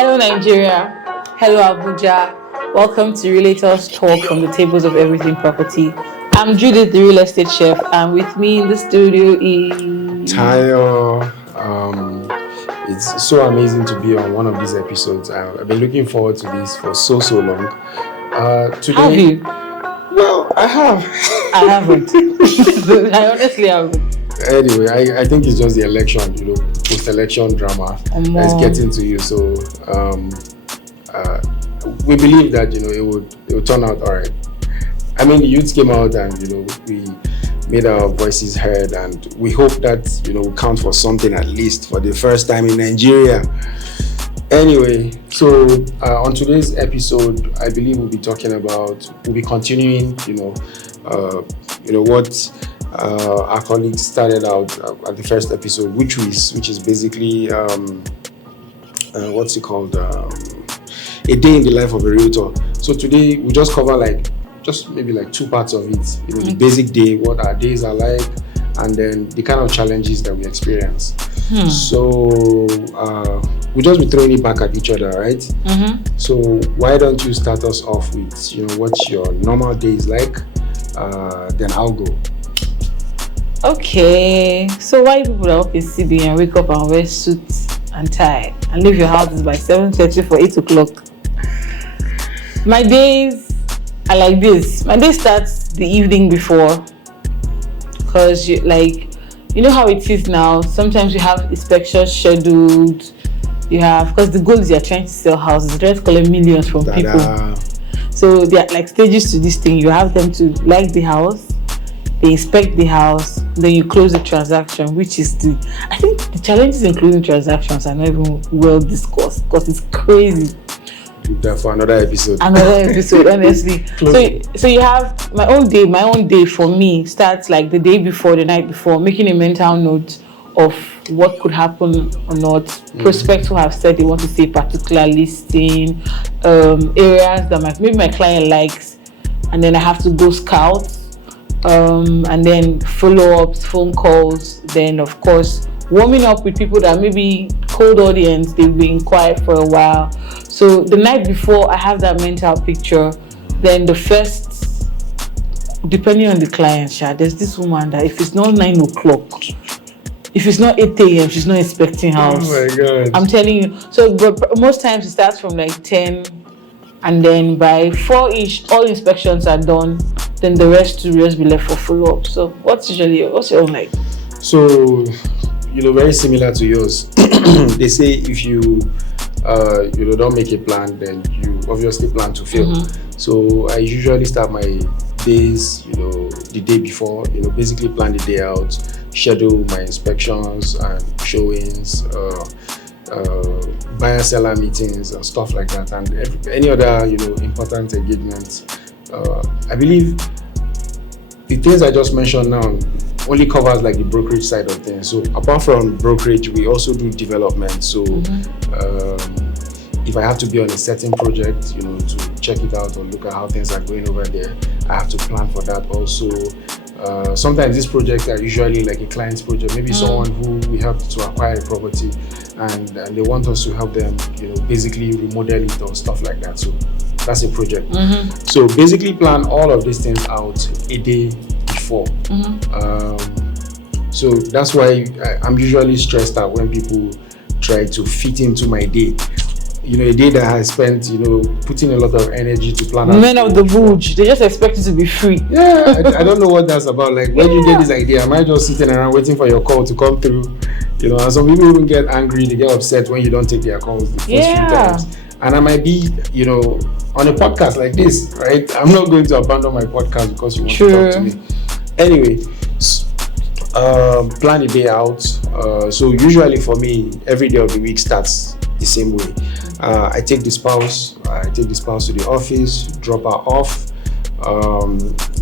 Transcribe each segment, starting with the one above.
Hello Nigeria, hello Abuja. Welcome to Realtors Talk from the tables of everything property. I'm Judith, the real estate chef, and with me in the studio is Tayo. It's so amazing to be on one of these episodes. I've been looking forward to this for so long. Today, Have you? Well, I have. I haven't. I honestly haven't. Anyway, I think it's just the election, post-election drama that's getting to you. So we believe that it would turn out all right. I mean, the youths came out and we made our voices heard, and we hope that we count for something at least for the first time in Nigeria. Anyway, so on today's episode, I believe we'll be continuing, what our colleagues started out at the first episode, which is basically what's it called? A day in the life of a realtor. So today we just cover maybe two parts of it. The basic day, what our days are like, and then the kind of challenges that we experience. So we'll just be throwing it back at each other, right? Mm-hmm. So why don't you start us off with what your normal day is like? Then I'll go. Okay. So why people are up in CB and wake up and wear suits and tie and leave your houses by 7:30 for 8 o'clock? My days are like this. My day starts the evening before, because you know how it is now. Sometimes you have inspections scheduled. You have, because the goal is you're trying to sell houses. Let's call it millions from people. So there are stages to this thing. You have them to like the house, they inspect the house, then you close the transaction, which is I think the challenges in closing transactions are not even well discussed, because it's crazy. That for another episode, honestly. So you have my own day for me starts the day before, the night before, making a mental note of what could happen or not. Prospects who have said they want to see a particular listing, areas that maybe my client likes, and then I have to go scout, and then follow-ups, phone calls, then of course warming up with people that maybe cold audience, they've been quiet for a while. So the night before I have that mental picture. Then the first, depending on the client, there's this woman that if it's not 9 o'clock, if it's not 8 a.m., she's not inspecting house. Oh my God. I'm telling you. So but most times it starts from 10, and then by 4-ish, all inspections are done. Then the rest be left for follow-up. So what's your own like? So, very similar to yours. They say if you don't make a plan, then you obviously plan to fail. So I usually start my days, the day before, basically plan the day out, schedule my inspections and showings, buyer-seller meetings and stuff like that, and any other, important engagements. I believe the things I just mentioned now only covers the brokerage side of things. So apart from brokerage, we also do development. So if I have to be on a certain project, to check it out or look at how things are going over there, I have to plan for that also. Sometimes these projects are usually a client's project, maybe someone who we help to acquire a property, and they want us to help them, basically remodel it or stuff like that. So that's a project. So basically plan all of these things out a day before. So that's why I'm usually stressed out when people try to fit into my day. A day that I spent, putting a lot of energy to plan out. Men of the Brokerage, they just expect you to be free. Yeah, I don't know what that's about. When you get this idea, am I just sitting around waiting for your call to come through? And some people even get angry, they get upset when you don't take their calls the first few times. And I might be, on a podcast like this, right? I'm not going to abandon my podcast because you want to talk to me. Anyway, plan a day out. So usually for me, every day of the week starts the same way. I take the spouse to the office, drop her off.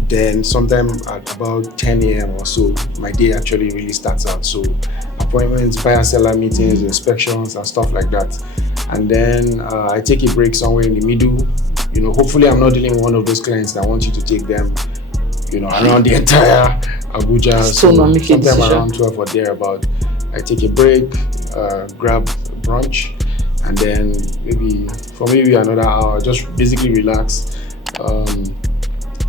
Then sometime at about 10 a.m. or so, my day actually really starts out. So appointments, buyer-seller meetings, inspections, and stuff like that. And then I take a break somewhere in the middle. Hopefully I'm not dealing with one of those clients that want you to take them, around the entire Abuja. So sometime around 12 or thereabout, I take a break, grab brunch, and then maybe another hour, just basically relax.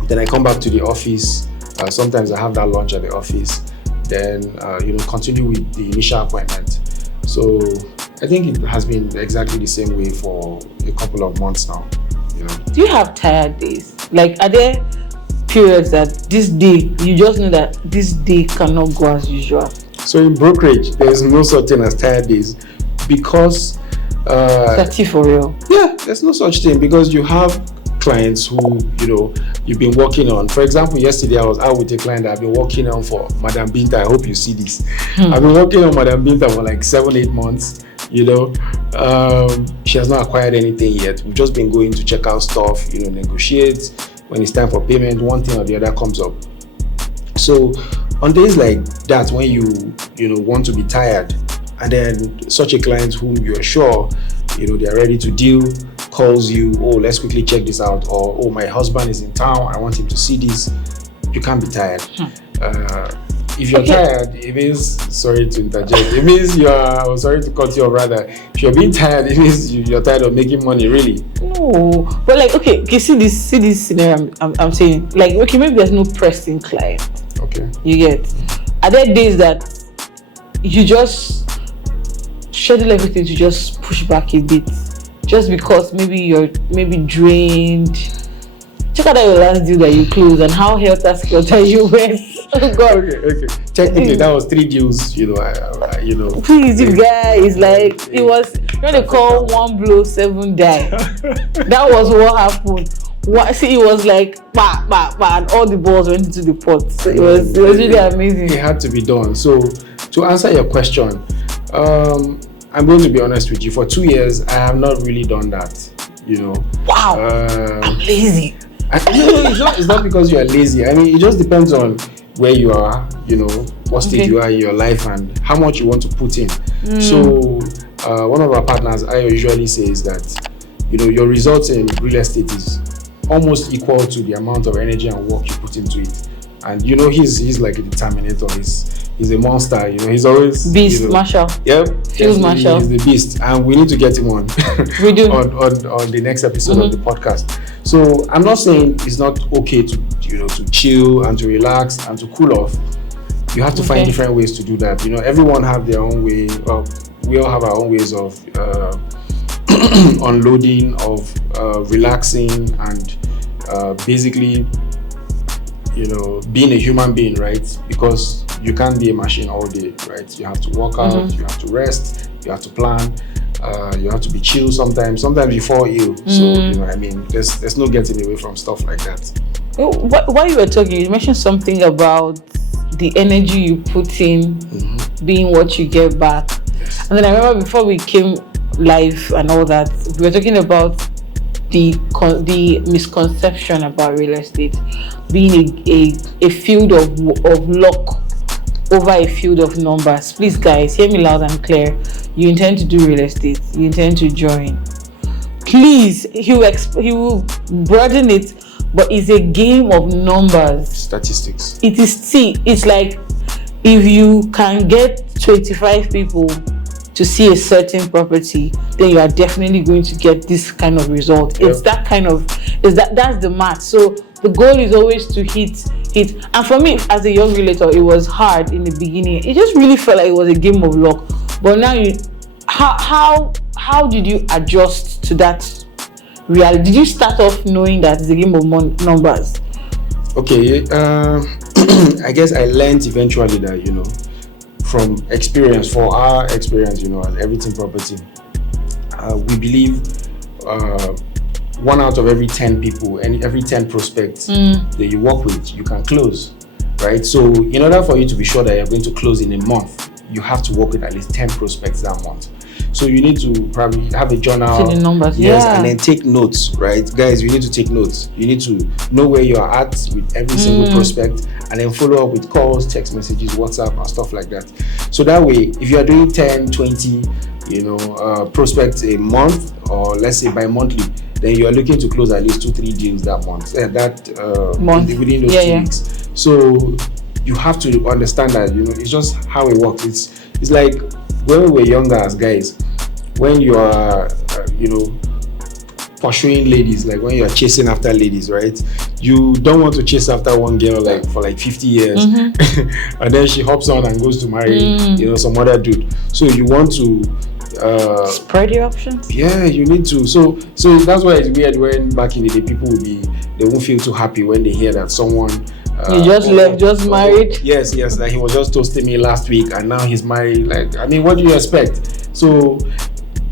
Then I come back to the office. Sometimes I have that lunch at the office. Then continue with the initial appointment. So I think it has been exactly the same way for a couple of months now. Do you have tired days? Like, are there periods that this day you just know that this day cannot go as usual? So in brokerage, there's no such thing as tired days, because for real. Yeah, there's no such thing, because you have clients who you've been working on. For example, yesterday I was out with a client that I've been working on for Madam Binta. I hope you see this. I've been working on Madam Binta for like 7-8 months. She has not acquired anything yet. We've just been going to check out stuff, negotiate. When it's time for payment, one thing or the other comes up. So on days like that, when you want to be tired, and then such a client whom you're sure they are ready to deal calls you, oh, let's quickly check this out, or oh, my husband is in town, I want him to see this, you can't be tired. If you're tired, it means, sorry to interject, it means sorry to cut you off, rather, if you're being tired, it means you're tired of making money, really. No, but like, okay, see this scenario I'm saying, like, okay, maybe there's no pressing client. Okay. You get, are there days that you just schedule everything to just push back a bit, just because maybe you're drained? Check out your last deal that you closed and how helter-skelter you went. Oh God. Okay. Technically, that was 3 deals. Please, you guys, like, it was. They call one blow 7 die. That was what happened. It was like and all the balls went into the pot. So it was really amazing. It had to be done. So to answer your question, I'm going to be honest with you. For 2 years, I have not really done that. Wow, I'm lazy. It's not because you are lazy. I mean, it just depends on where you are, what stage you are in your life and how much you want to put in. So one of our partners, I usually says that, your results in real estate is almost equal to the amount of energy and work you put into it. And he's like a determinator. He's a monster. He's always beast, Marshall. Yep, Field Marshall. He's the beast, and we need to get him on. We do on the next episode of the podcast. So I'm not saying it's not okay to to chill and to relax and to cool off. You have to find different ways to do that. Everyone have their own way. We all have our own ways of unloading, of relaxing, and basically being a human being, right? Because you can't be a machine all day, right? You have to work out, you have to rest, you have to plan, you have to be chill sometimes you fall ill. So there's no getting away from stuff like that. While you were talking, you mentioned something about the energy you put in being what you get back. Yes. And then I remember before we came live and all that, we were talking about the misconception about real estate being a field of luck over a field of numbers. Please, guys, hear me loud and clear. You intend to do real estate, you intend to join, please, he will broaden it, but it's a game of numbers, statistics. It's like, if you can get 25 people to see a certain property, then you are definitely going to get this kind of result. Yep. That's the math. So the goal is always to hit. And for me, as a young realtor, it was hard in the beginning. It just really felt like it was a game of luck. But now, how did you adjust to that reality? Did you start off knowing that it's a game of numbers? Okay, I guess I learned eventually that from experience, for our experience, as Everything Property, we believe 1 out of every 10 people and every 10 prospects that you work with, you can close, right? So in order for you to be sure that you're going to close in a month, you have to work with at least 10 prospects that month. So you need to probably have a journal, see the numbers, and then take notes, right? Guys, you need to take notes. You need to know where you are at with every single prospect, and then follow up with calls, text messages, WhatsApp, and stuff like that. So that way, if you are doing 10, 20, prospects a month, or let's say bi-monthly, then you are looking to close at least 2-3 deals that month. Within those 2 weeks. So you have to understand that it's just how it works. It's like when we were younger as guys, when you are, pursuing ladies, like when you are chasing after ladies, right? You don't want to chase after one girl like for like 50 years, and then she hops on and goes to marry, some other dude. So you want to spread your options. Yeah, you need to. So that's why it's weird when back in the day people they won't feel too happy when they hear that someone you just left, just married. Yes, like he was just toasting me last week and now he's married. Like, I mean, what do you expect? So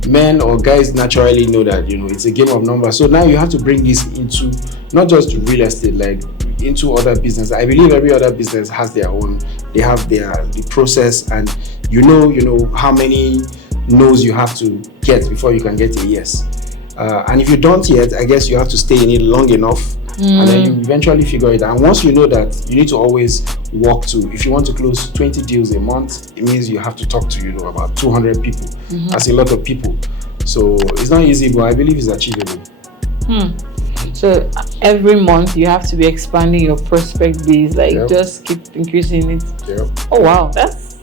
men or guys naturally know that it's a game of numbers. So now you have to bring this into not just real estate, like into other business. I believe every other business has their own. They have the process, and you know how many no's you have to get before you can get a yes. And if you don't yet, I guess you have to stay in it long enough, and then you eventually figure it out. And once you know that, you need to always walk to. If you want to close 20 deals a month, it means you have to talk to about 200 people. That's a lot of people. So it's not easy, but I believe it's achievable. So every month you have to be expanding your prospect base, just keep increasing it. Oh wow, that's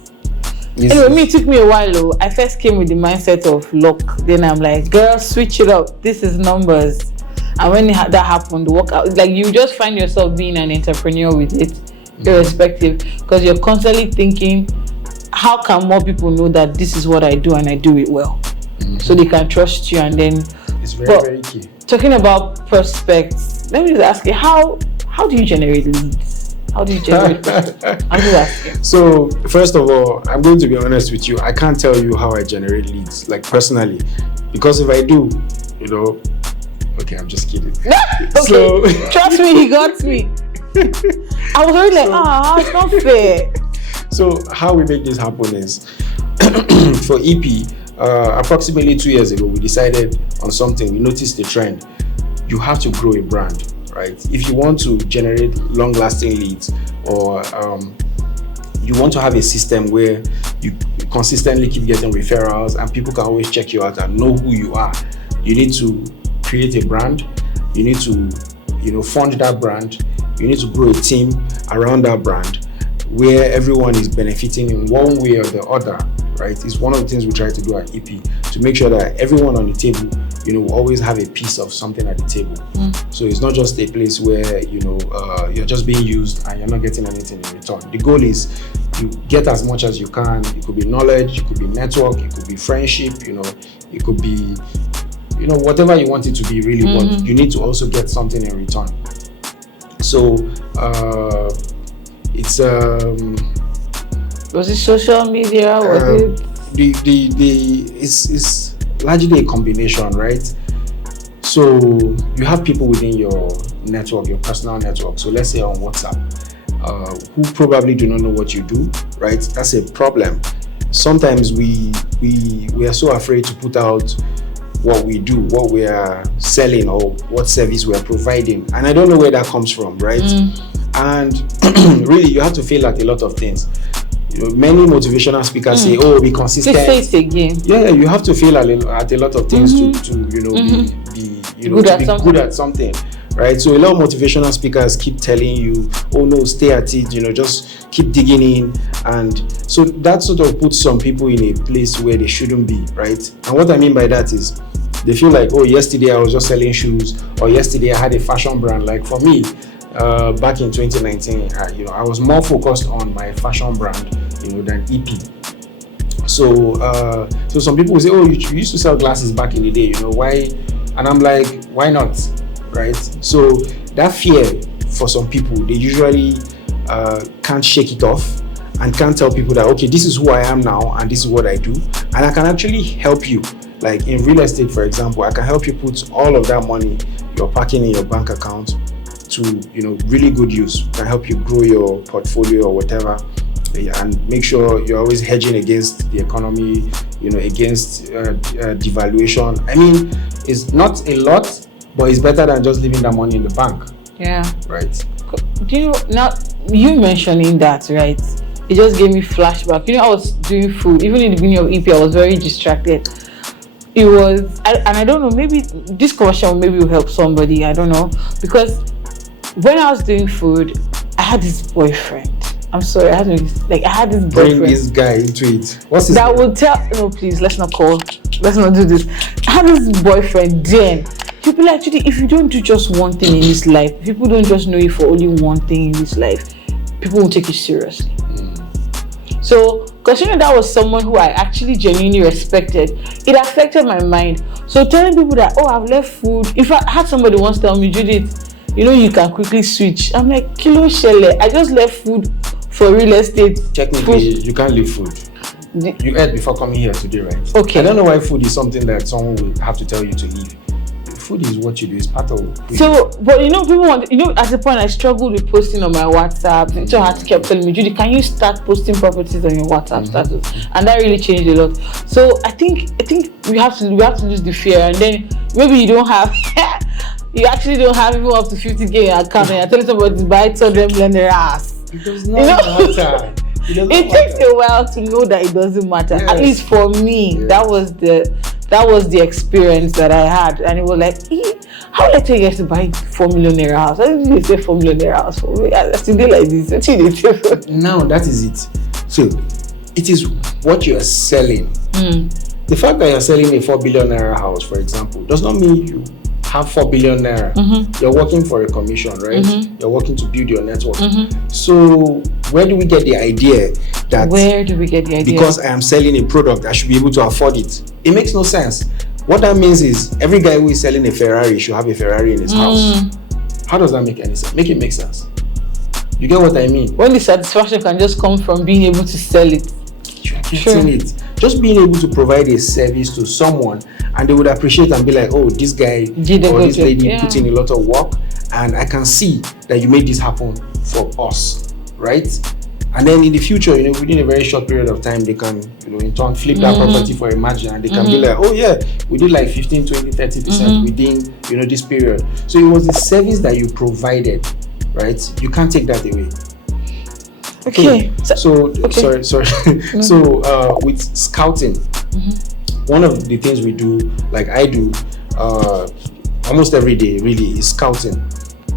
anyway, it took me a while though. I first came with the mindset of luck. Then I'm like, girl, switch it up. This is numbers. And when that happened, the workout, like you just find yourself being an entrepreneur with it, irrespective, because you're constantly thinking, how can more people know that this is what I do and I do it well, so they can trust you? And then it's very key. Talking about prospects, let me just ask you, how do you generate leads? How do you generate prospects? I'm just asking. So first of all, I'm going to be honest with you. I can't tell you how I generate leads, like personally, because if I do, okay, I'm just kidding. Okay. So trust me, he got me. I was already like, it's not fair. So how we make this happen is for EP, approximately 2 years ago, we decided on something. We noticed the trend. You have to grow a brand, right? If you want to generate long-lasting leads, or you want to have a system where you consistently keep getting referrals and people can always check you out and know who you are, you need to create a brand. You need to, fund that brand. You need to grow a team around that brand where everyone is benefiting in one way or the other, right? It's one of the things we try to do at EP, to make sure that everyone on the table, will always have a piece of something at the table. So it's not just a place where, you're just being used and you're not getting anything in return. The goal is you get as much as you can. It could be knowledge, it could be network, it could be friendship, it could be, whatever you want it to be really, but you need to also get something in return. So it's was it social media? Was it it's largely a combination, right? So you have people within your network, your personal network. So let's say on WhatsApp, who probably do not know what you do, right? That's a problem. Sometimes we are so afraid to put out what we do, what we are selling, or what service we are providing, and I don't know where that comes from, right? And really, you have to fail at a lot of things. Many motivational speakers say, "Oh, be consistent." Please say it again. Yeah, you have to fail at a lot of things to be good at something, right? So a lot of motivational speakers keep telling you, "Oh no, stay at it. Just keep digging in," and so that sort of puts some people in a place where they shouldn't be, right? And what I mean by that is, they feel like, "Oh, yesterday I was just selling shoes, or yesterday I had a fashion brand." Like for me, back in 2019, I was more focused on my fashion brand, than EP. So some people will say, "Oh, you used to sell glasses back in the day, why?" And I'm like, "Why not?" Right? So that fear for some people, they usually can't shake it off and can't tell people that, okay, this is who I am now and this is what I do, and I can actually help you. Like in real estate, for example, I can help you put all of that money you're parking in your bank account to really good use. I can help you grow your portfolio or whatever, and make sure you're always hedging against the economy, against devaluation. I mean, it's not a lot, but it's better than just leaving that money in the bank. Yeah. Right. Do now you mentioning that, right? It just gave me flashback. I was doing food. Even in the beginning of EP, I was very distracted. It was, and I don't know, maybe this conversation maybe will help somebody. I don't know, because when I was doing food, I had this boyfriend. I'm sorry, I had this boyfriend. Bring this guy into it. What's his that name? would tell. No, please, let's not call let's not do this. I had this boyfriend then. You'll be like, Judy, if you don't do just one thing in this life, people don't just know you for only one thing in this life, people won't take you seriously. So, considering that was someone who I actually genuinely respected, it affected my mind. So, telling people that, oh, I've left food. If I had somebody once tell me, Judith, you know, you can quickly switch. I'm like, kilo shele. I just left food for real estate. Technically, you can't leave food. You ate before coming here today, right? Okay. I don't know why food is something that someone will have to tell you to leave. Food is what you do, it's part of it. So, but you know, people want, you know, at the point I struggled with posting on my WhatsApp. So I had to keep telling me, Judy, can you start posting properties on your WhatsApp status? And that really changed a lot. So I think we have to lose the fear, and then maybe you don't have you actually don't have even up to 50K in your account, and you're telling somebody to buy 200 million naira ass. It does not matter. It takes a while to know that it doesn't matter. Yes. At least for me, that was the experience that I had, and it was like, how did I tell you guys to buy 4 million naira house? Why did you say 4 million naira house for me? I still do like this. Now that is it. So it is what you are selling. The fact that you're selling a 4 billion naira house, for example, does not mean you have 4 billion naira. You're working for a commission, right? You're working to build your network. So where do we get the idea that because I am selling a product, I should be able to afford it? It makes no sense. What that means is every guy who is selling a Ferrari should have a Ferrari in his house. How does that make any sense? Make it make sense. You get what I mean? When the satisfaction can just come from being able to sell it. You're getting it. Just being able to provide a service to someone, and they would appreciate and be like, oh, this guy or this lady put in a lot of work, and I can see that you made this happen for us, right? And then in the future, you know, within a very short period of time, they can, you know, in turn flip that property for a margin, and they can be like, oh yeah, we did like 15, 20, 30% within, you know, this period. So it was the service that you provided, right? You can't take that away. Okay. Sorry. So with scouting, one of the things we do, like I do, almost every day, really, is scouting.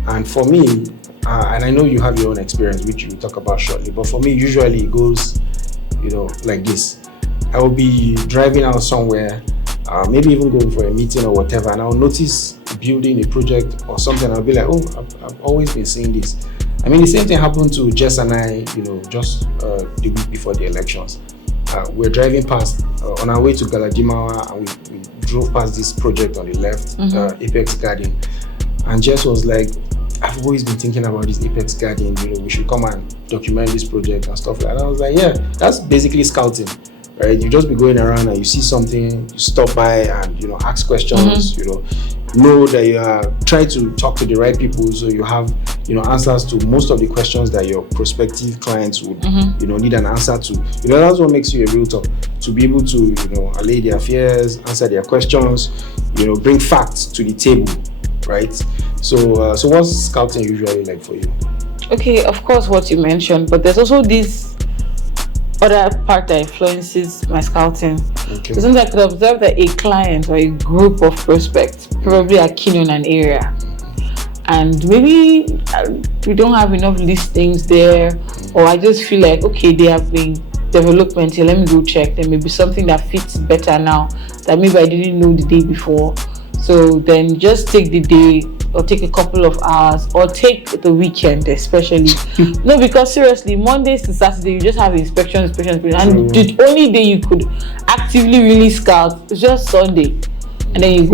And for me, and I know you have your own experience, which you will talk about shortly, but for me, usually it goes, you know, like this. I will be driving out somewhere, maybe even going for a meeting or whatever, and I'll notice building a project or something. I'll be like, oh, I've always been seeing this. I mean, the same thing happened to Jess and I, you know, just the week before the elections. We're driving past, on our way to Galadimawa, and we drove past this project on the left, Apex Garden. And Jess was like, I've always been thinking about this Apex Garden, you know, we should come and document this project and stuff like that. And I was like, yeah, that's basically scouting, right? You just be going around and you see something, you stop by and, you know, ask questions, you know that you are trying to talk to the right people, so you have, you know, answers to most of the questions that your prospective clients would, you know, need an answer to. You know, that's what makes you a realtor, to be able to, you know, allay their fears, answer their questions, you know, bring facts to the table, right? So what's scouting usually like for you? Okay, of course, what you mentioned, but there's also this other part that influences my scouting. Okay. So sometimes I could observe that a client or a group of prospects probably are keen on an area, and maybe we don't have enough listings there, or I just feel like, okay, they have been development here, let me go check. There may be something that fits better now that maybe I didn't know the day before. So then just take the day, or take a couple of hours, or take the weekend especially. No, because seriously, Mondays to Saturday you just have inspection, and the only day you could actively really scout is just Sunday. And then you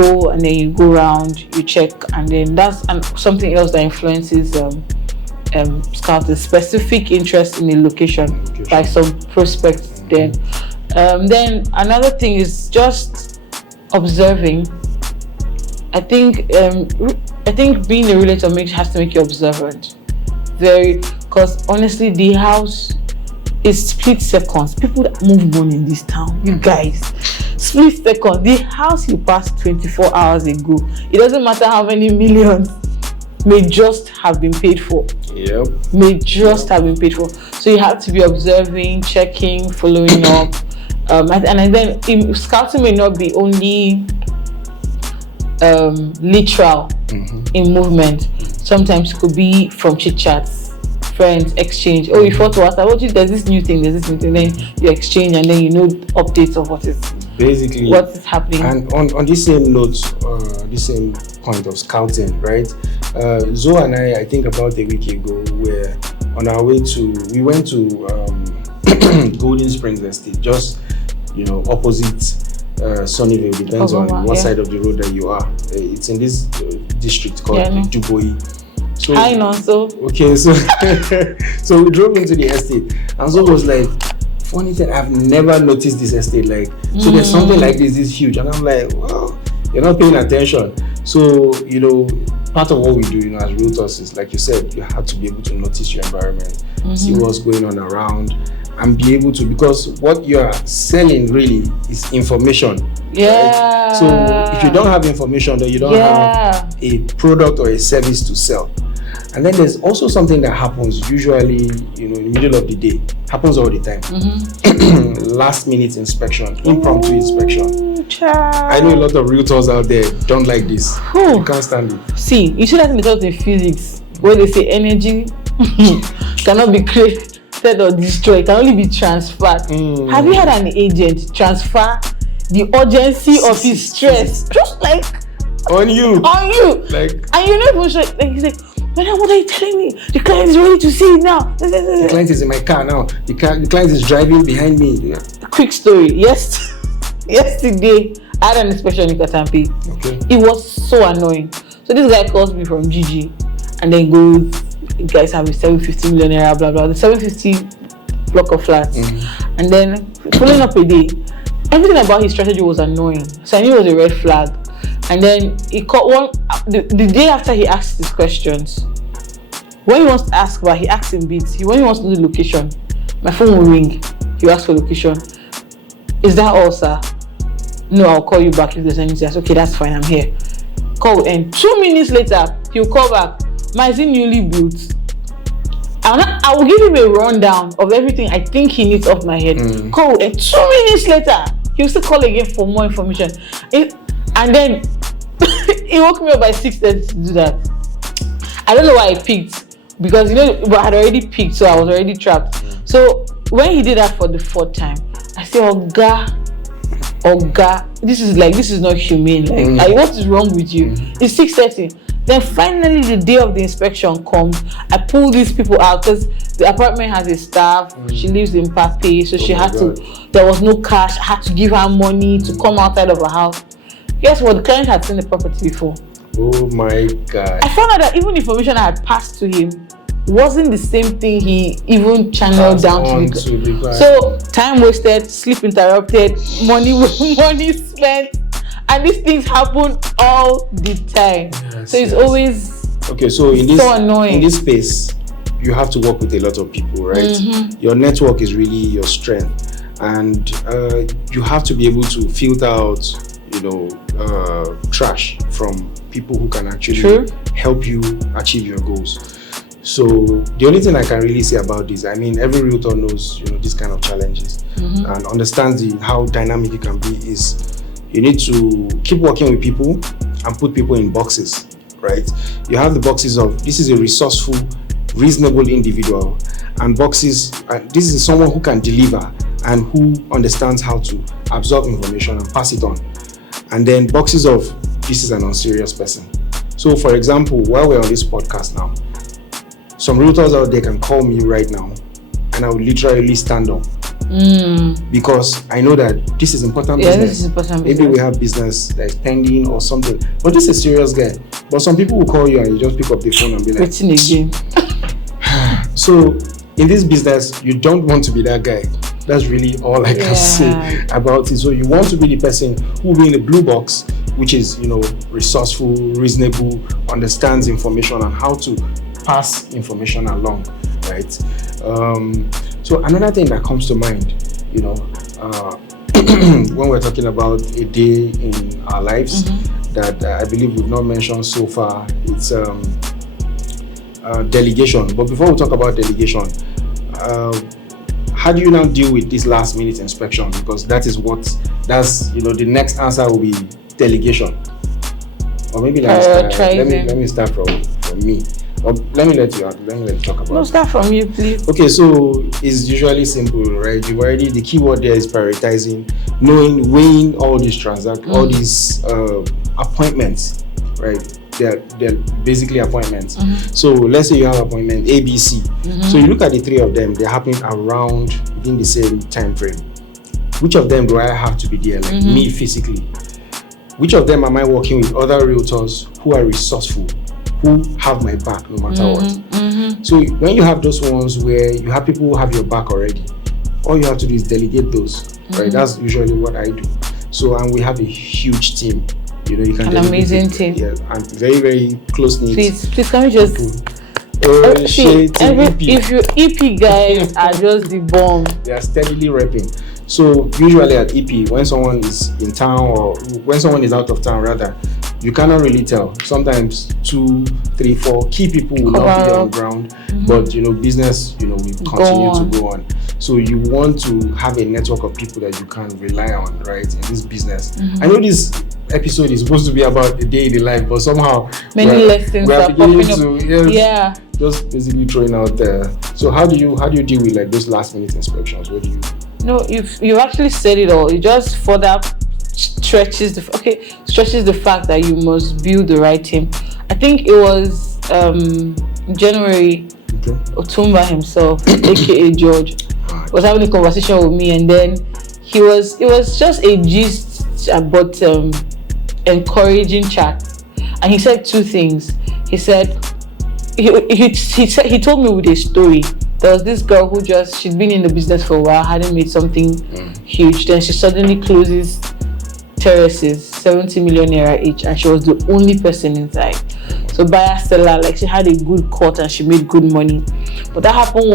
go around, you check, and then that's something else that influences scouting, specific interest in a location by some prospects. Then another thing is just observing. I think being a realtor has to make you observant. Because honestly, the house is split seconds. People that move on in this town, you guys, split seconds. The house you passed 24 hours ago, it doesn't matter how many millions, may just have been paid for. Yep. Have been paid for. So you have to be observing, checking, following up. And then scouting may not be only literal in movement. Sometimes it could be from chit chats, friends, exchange. Oh, you thought what? There's this new thing, then you exchange, and then you know updates of what is basically what is happening. And on this same note, this same point of scouting, right? Zoe and I think about a week ago, were on our way we went to Golden Springs Estate, just opposite Sunnyvale, depends on what side of the road that you are. It's in this district called Dubois. So I know. So okay, so so we drove into the estate, and so was like, funny thing, I've never noticed this estate. Like, so there's something like this huge, and I'm like, well, you're not paying attention. So part of what we do, as realtors, is like you said, you have to be able to notice your environment, see what's going on around, and be able to, because what you are selling really is information. Yeah. Right? So if you don't have information, then you don't have a product or a service to sell. And then there's also something that happens usually, in the middle of the day. Happens all the time. Last minute inspection, impromptu inspection. I know a lot of realtors out there don't like this. You can't stand it. See, you should have been taught in physics where they say energy cannot be created or destroyed, it can only be transferred. Have you had an agent transfer the urgency of his stress just like on you? Like, and you're not even sure, like he's like, Madam, what are you telling me? The client is ready to see it now. The client is in my car now. The client is driving behind me. Yeah. Quick story. Yesterday, I had an inspection in Katampi. Okay. It was so annoying. So this guy calls me from GG and then goes, you guys have a 750 million naira, blah, blah, the 750 block of flats. And then following up a day, everything about his strategy was annoying. So I knew it was a red flag. And then he called the day after he asked these questions. When he wants to ask about, he asks in bits. When he wants to do location, my phone will ring. He asks for location. Is that all, sir? No, I'll call you back if there's anything. I said, okay, that's fine, I'm here. Call, and 2 minutes later, he'll call back. Mine is newly built. I will give him a rundown of everything I think he needs off my head. Call, and 2 minutes later, he'll still call again for more information. And then he woke me up by 6:30 to do that. I don't know why I picked, because but I had already picked, so I was already trapped. So when he did that for the 4th time, I said, Oga, this is not humane. Like, what is wrong with you? It's 6:30. Then finally the day of the inspection comes. I pull these people out because the apartment has a staff. She lives in Pape, so she had to. There was no cash. I had to give her money to come outside of her house. Guess what? The client had seen the property before. Oh my God. I found out that even information I had passed to him wasn't the same thing he even channeled down to the client. So time wasted, sleep interrupted, money spent, and these things happen all the time. So it's always okay. So annoying. In this space, you have to work with a lot of people, right? Your network is really your strength, and you have to be able to filter out trash from people who can actually help you achieve your goals. So the only thing I can really say about this, I mean, every realtor knows these kind of challenges and understands how dynamic it can be. Is you need to keep working with people and put people in boxes, right? You have the boxes of, this is a resourceful, reasonable individual, and boxes, this is someone who can deliver and who understands how to absorb information and pass it on. And then boxes of, this is an unserious person. So for example, while we're on this podcast now, some realtors out there can call me right now and I will literally stand up because I know that this is important business. This is important Maybe we have business that's pending or something, but this is a serious guy. But some people will call you and you just pick up the phone and be like, waiting again. So in this business, you don't want to be that guy. That's really all I can say about it. So you want to be the person who will be in the blue box, which is, resourceful, reasonable, understands information and how to pass information along, right? So another thing that comes to mind, when we're talking about a day in our lives that I believe we've not mentioned so far, it's delegation. But before we talk about delegation, how do you now deal with this last minute inspection? Because that's the next answer will be delegation. Or maybe let me start from me. Let me let you talk about No, it. start from you, please. Okay, so it's usually simple, right? You've already, the keyword there is prioritizing, weighing all these transactions, all these appointments, right? They're basically appointments. So let's say you have appointment A, B, C. So you look at the three of them, they're happening around within the same time frame. Which of them do I have to be there, like me physically? Which of them am I working with other realtors who are resourceful, who have my back no matter what? So when you have those ones where you have people who have your back already, all you have to do is delegate those, right? That's usually what I do. So, and we have a huge team. You know, you can an amazing team. Yeah, and very, very close knit. Please, can we just see, if you EP guys are just the bomb. They are steadily repping. So usually at EP, when someone is in town or when someone is out of town rather, you cannot really tell. Sometimes 2, 3, 4 key people will not be on ground, but you know, business, you know, will continue to go on. So you want to have a network of people that you can rely on, right, in this business. I know this episode is supposed to be about the day in the life, but somehow many lessons are popping up. Just basically throwing out there. So how do you deal with like those last minute inspections? What do you? No, you've actually said it all. It just further stretches the fact that you must build the right team. I think it was January. Otumba himself, aka George, was having a conversation with me, and then it was just a gist about encouraging chat, and he said 2 things. He said he told me with a story. There was this girl who she'd been in the business for a while, hadn't made something huge. Then she suddenly closes terraces, 70 million naira each, and she was the only person inside. So buyer seller, like she had a good cut and she made good money. But that happened,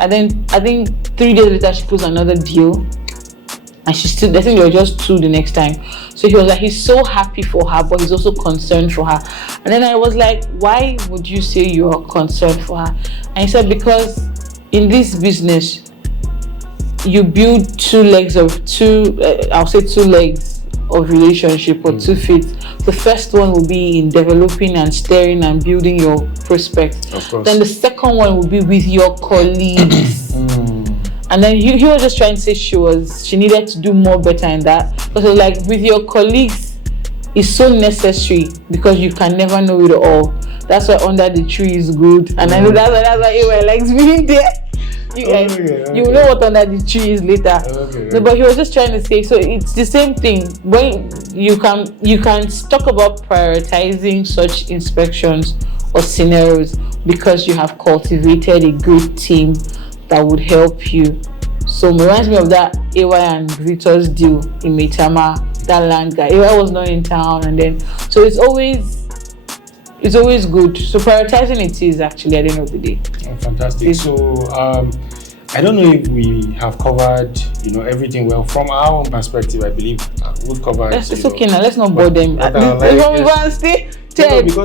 and then I think 3 days later she closed another deal, and I think there were just 2 the next time. So he was like, he's so happy for her, but he's also concerned for her. And then I was like, why would you say you're concerned for her? And he said, because in this business, you build 2 legs of relationship, or 2 feet. The first one will be in developing and steering and building your prospect. Of course. Then the second one will be with your colleagues. And then he was just trying to say she needed to do more better in that. Because it was like, with your colleagues, it's so necessary because you can never know it all. That's why under the tree is good. And I know that's why Ewa likes being there. You will know what under the tree is later. No, but he was just trying to say, so it's the same thing. When you can talk about prioritizing such inspections or scenarios because you have cultivated a good team that would help you. So it reminds me of that AY and Realtors deal in Maitama, that land guy. AY was not in town, and then so it's always good. So prioritizing it is actually at the end of the day. Oh, fantastic. So I don't know if we have covered, you know, everything well from our own perspective. I believe we've covered. It's okay now. Let's not bore them. Because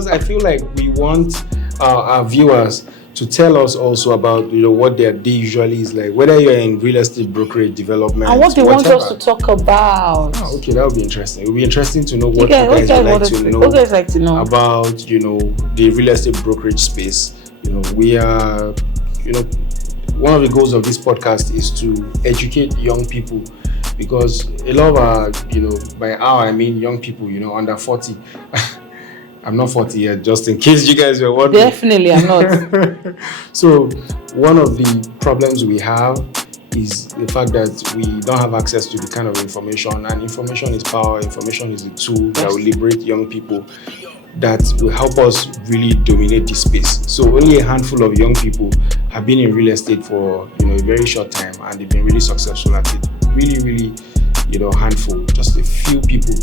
I feel like we want our viewers to tell us also about, you know, what their day usually is like, whether you're in real estate brokerage development and what they want us to talk about. Oh, okay, that would be interesting. It would be interesting to know what you guys would like to know about, you know, the real estate brokerage space. You know, we are, you know, one of the goals of this podcast is to educate young people, because a lot of our, you know, by our I mean young people, you know, under 40. I'm not 40 yet, just in case you guys were wondering. Definitely, I'm not. So, one of the problems we have is the fact that we don't have access to the kind of information, and information is power. Information is a tool that will liberate young people, that will help us really dominate this space. So, only a handful of young people have been in real estate for, you know, a very short time, and they've been really successful at it. Really, really, you know, handful, just a few people,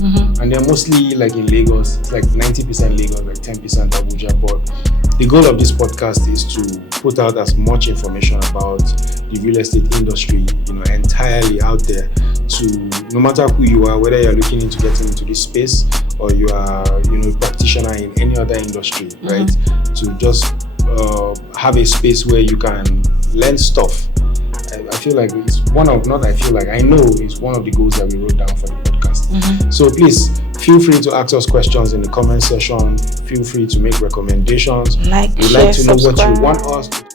and they're mostly like in Lagos. It's like 90% Lagos, like 10% Abuja. But the goal of this podcast is to put out as much information about the real estate industry, you know, entirely out there, to no matter who you are, whether you're looking into getting into this space or you are, you know, a practitioner in any other industry, right? To just have a space where you can learn stuff. I feel like it's one of, not I feel like, I know it's one of the goals that we wrote down for the podcast. So please Feel free to ask us questions in the comment section. Feel free to make recommendations. Like, We'd share, like to know what subscribe. you want us to